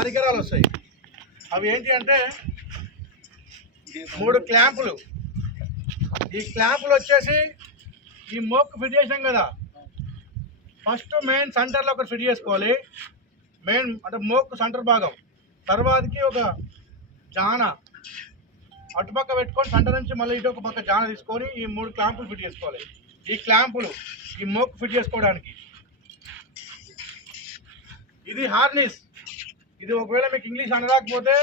పరికరాలు వస్తాయి. అవి ఏంటి అంటే మూడు క్లాంపులు. ఈ క్లాంపులు వచ్చేసి ఈ మోక్ ఫిట్ చేసాం కదా. ఫస్ట్ మెయిన్ సెంటర్లో ఒకటి ఫిట్ చేసుకోవాలి. మెయిన్ అంటే మోక్ సెంటర్ భాగం. తర్వాతకి ఒక జాన. అటుపక్క పెట్టుకొని సెంటర్ నుంచి మళ్ళీ ఇటు ఒక పక్క జాన తీసుకొని ఈ మూడు క్లాంపులు ఫిట్ చేసుకోవాలి. ఈ క్లాంపులు ఈ మోక్ ఫిట్ చేసుకోవడానికి. ఇది హార్నిస్. ఇది ఒకవేళ మీకు ఇంగ్లీష్ అనరాకపోతే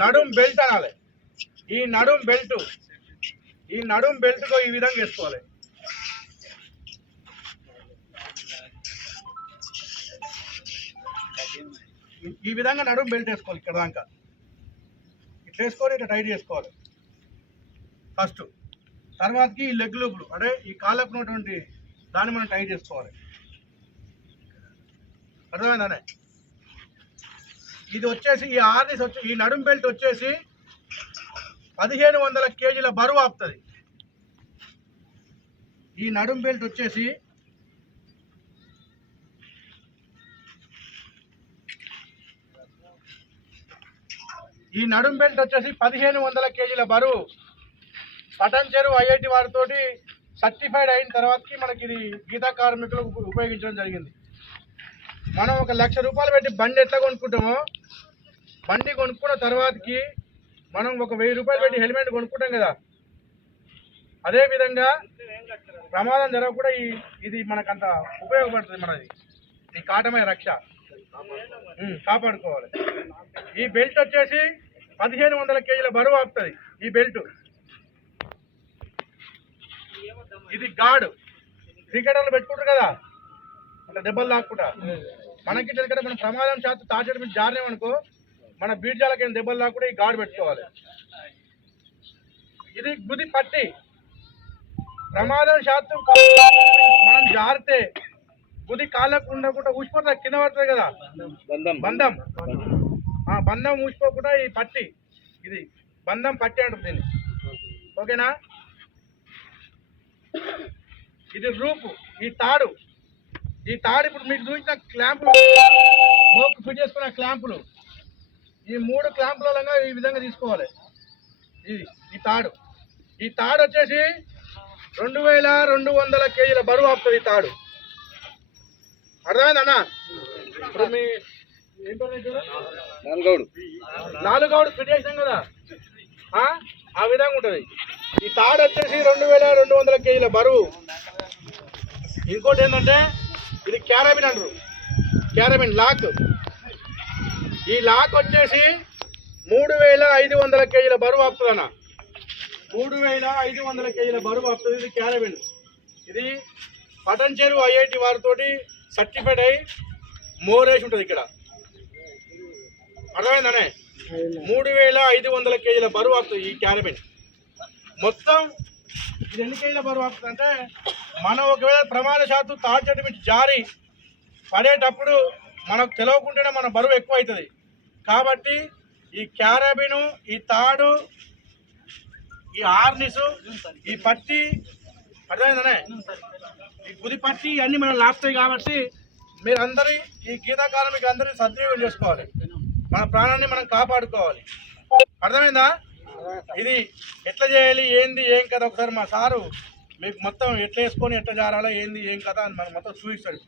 నడుం బెల్ట్ అనాలి. ఈ నడుం బెల్ట్ ఈ నడుం బెల్ట్తో ఈ విధంగా వేసుకోవాలి. ఈ- విధంగా నడుం బెల్ట్ వేసుకోవాలి ఇక్కడ దాకా. ఇట్లా వేసుకొని ఇట్లా టైట్ చేసుకోవాలి. ఫస్ట్ తర్వాతకి ఈ లెగ్ లూపులు అంటే ఈ కాళ్ళకు ఉన్నటువంటి దాన్ని మనం టైట్ చేసుకోవాలి. అర్థమైందనే ఇది వచ్చేసి ఈ ఆర్నిస్ వచ్చి ఈ నడుం బెల్ట్ వచ్చేసి పదిహేను వందల కేజీల బరువు ఆపుతుంది. ఈ నడుం బెల్ట్ వచ్చేసి ఈ నడుం బెల్ట్ వచ్చేసి పదిహేను వందల కేజీల బరువు. పటన్ చెరువు ఐఐటి వారితోటి సర్టిఫైడ్ అయిన తర్వాతకి మనకి ఇది గీతా కార్మికులకు ఉపయోగించడం జరిగింది. మనం ఒక లక్ష రూపాయలు పెట్టి బండి ఎట్లా కొనుక్కుంటామో బండి కొనుక్కున్న తర్వాతకి మనం ఒక వెయ్యి రూపాయలు పెట్టి హెల్మెట్ కొనుక్కుంటాం కదా. అదే విధంగా ప్రమాదం జరగకుండా ఈ ఇది మనకంత ఉపయోగపడుతుంది మనది. ఈ కాటమైన రక్ష. కాపాడుకోవాలి. ఈ బెల్ట్ వచ్చేసి పదిహేను వందల కేజీల బరువు ఆపుతుంది ఈ బెల్ట్. ఇది గాడ్. క్రికెటర్లు పెట్టుకుంటారు కదా. అంటే దెబ్బలు తాకుండా మనకి ఎందుకంటే మనం ప్రమాదం శాతం మీద జారినామనుకో మన బీడ్జాలకైనా దెబ్బలు తాకుండా ఈ గాడ్ పెట్టుకోవాలి. ఇది గుది పట్టి. ప్రమాదం శాతం మనం జారితే గుది కాళ్ళకు ఉండకుండా ఊసిపోతుంది కింద పడుతుంది కదా. బంధం. ఆ బంధం ఊసిపోకుండా ఈ పట్టి. ఇది బంధం పట్టి అంటుంది దీన్ని. ఓకేనా? ఇది రూపు ఈ తాడు. ఈ తాడు ఇప్పుడు మీకు చూసిన క్లాంపులు. మోకు ఫిట్ చేసుకున్న క్లాంపులు. ఈ మూడు క్లాంపులలో ఈ విధంగా తీసుకోవాలి. ఇది ఈ తాడు. ఈ తాడు వచ్చేసి రెండు వేల రెండు వందల కేజీల బరువు ఆపుతుంది ఈ తాడు. అర్థమైందన్నా ఇప్పుడు మీ? నాలుగోడు. నాలుగోడు ఫిట్ చేసాం కదా? ఆ? ఆ విధంగా ఉంటుంది. ఈ తాడు వచ్చేసి రెండు వేల రెండు వందల కేజీల బరువు. ఇంకోటి ఏంటంటే ఇది క్యారబిన్ అంటారు. క్యారబిన్ లాక్. ఈ లాక్ వచ్చేసి మూడు వేల ఐదు వందల కేజీల బరువు వస్తుంది అన్న. మూడు వేల ఐదు వందల కేజీల బరువు ఆపుతుంది. ఇది క్యారబిన్ ఇది పటన్ చెరువు ఐఐటి వారితోటి సర్టిఫైడ్ అయి మోరేసి ఉంటుంది ఇక్కడ. అర్థమైందనే మూడు వేల ఐదు వందల కేజీల బరువు వస్తుంది ఈ క్యారబిన్ మొత్తం ఇది ఎన్ని కేజీల బరువు వస్తుంది అంటే మనం ఒకవేళ ప్రమాద శాతం తాడు జారీ జారి పడేటప్పుడు మనకు తెలియకుండానే మన బరువు ఎక్కువ అవుతుంది. కాబట్టి ఈ క్యారబిను ఈ తాడు ఈ ఆర్నిసు ఈ పట్టి అర్థమైందనే? ఈ గుది పట్టి అన్నీ మనం లాపుతాయి కాబట్టి మీరందరి ఈ గీతా కార్మికులు అందరినీ సద్వినియోగం చేసుకోవాలి. మన ప్రాణాన్ని మనం కాపాడుకోవాలి. అర్థమైందా? ఇది ఎట్లా చేయాలి ఏంది ఏం కదా ఒకసారి మా సారు మీకు మొత్తం ఎట్లా వేసుకొని ఎట్లా జారాలో ఏంది ఏం కదా అని మనం మొత్తం చూపిస్తాడు.